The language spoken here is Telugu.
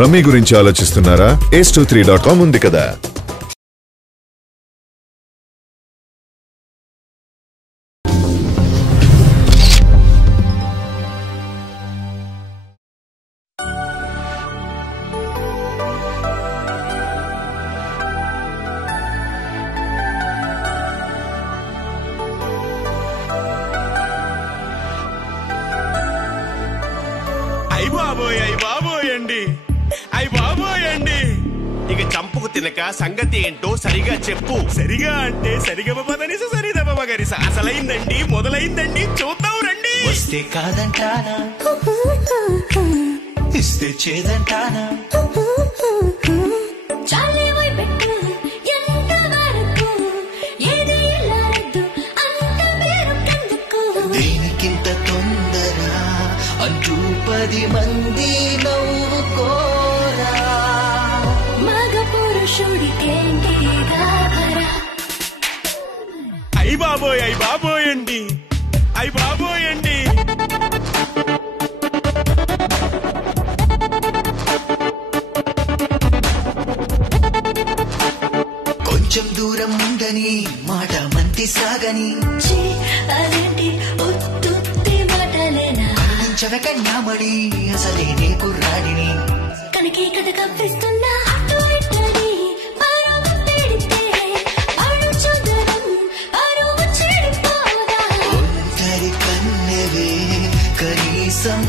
రమ్మీ గురించి ఆలోచిస్తున్నారా? ace23.com ఉంది కదా. ఇక చంపుకు తినక సంగతి ఏంటో సరిగా చెప్పు. సరిగా అంటే సరిగమపదనిస సరిదమగరిస అసలైందండి, మొదలైందండి, చూద్దాం రండి. వస్తే కాదంటానా, ఇస్తే చేదంటానా, దేనికింత తొందర అంటూ 10 మంది నవ్వుకోరా. మగ పురుషుడికేంటి గాభరా. అయ్ బాబోయ్, అయ్ బాబోయండి, అయ్ బాబోయండి. కొంచెం దూరం ఉందని మాట మంతి సాగని, అదేంటి ఉత్తుత్తి మాటలేనా. కన్యామణి అసలే నీ కుర్రాడిని, కనకి కథ కప్పిస్తున్నా అటు ఇట్టని పరువు పెడితే అడు చూదరం అరువు చెడిపోదా. ఒంటరి కన్నెవే కనీసం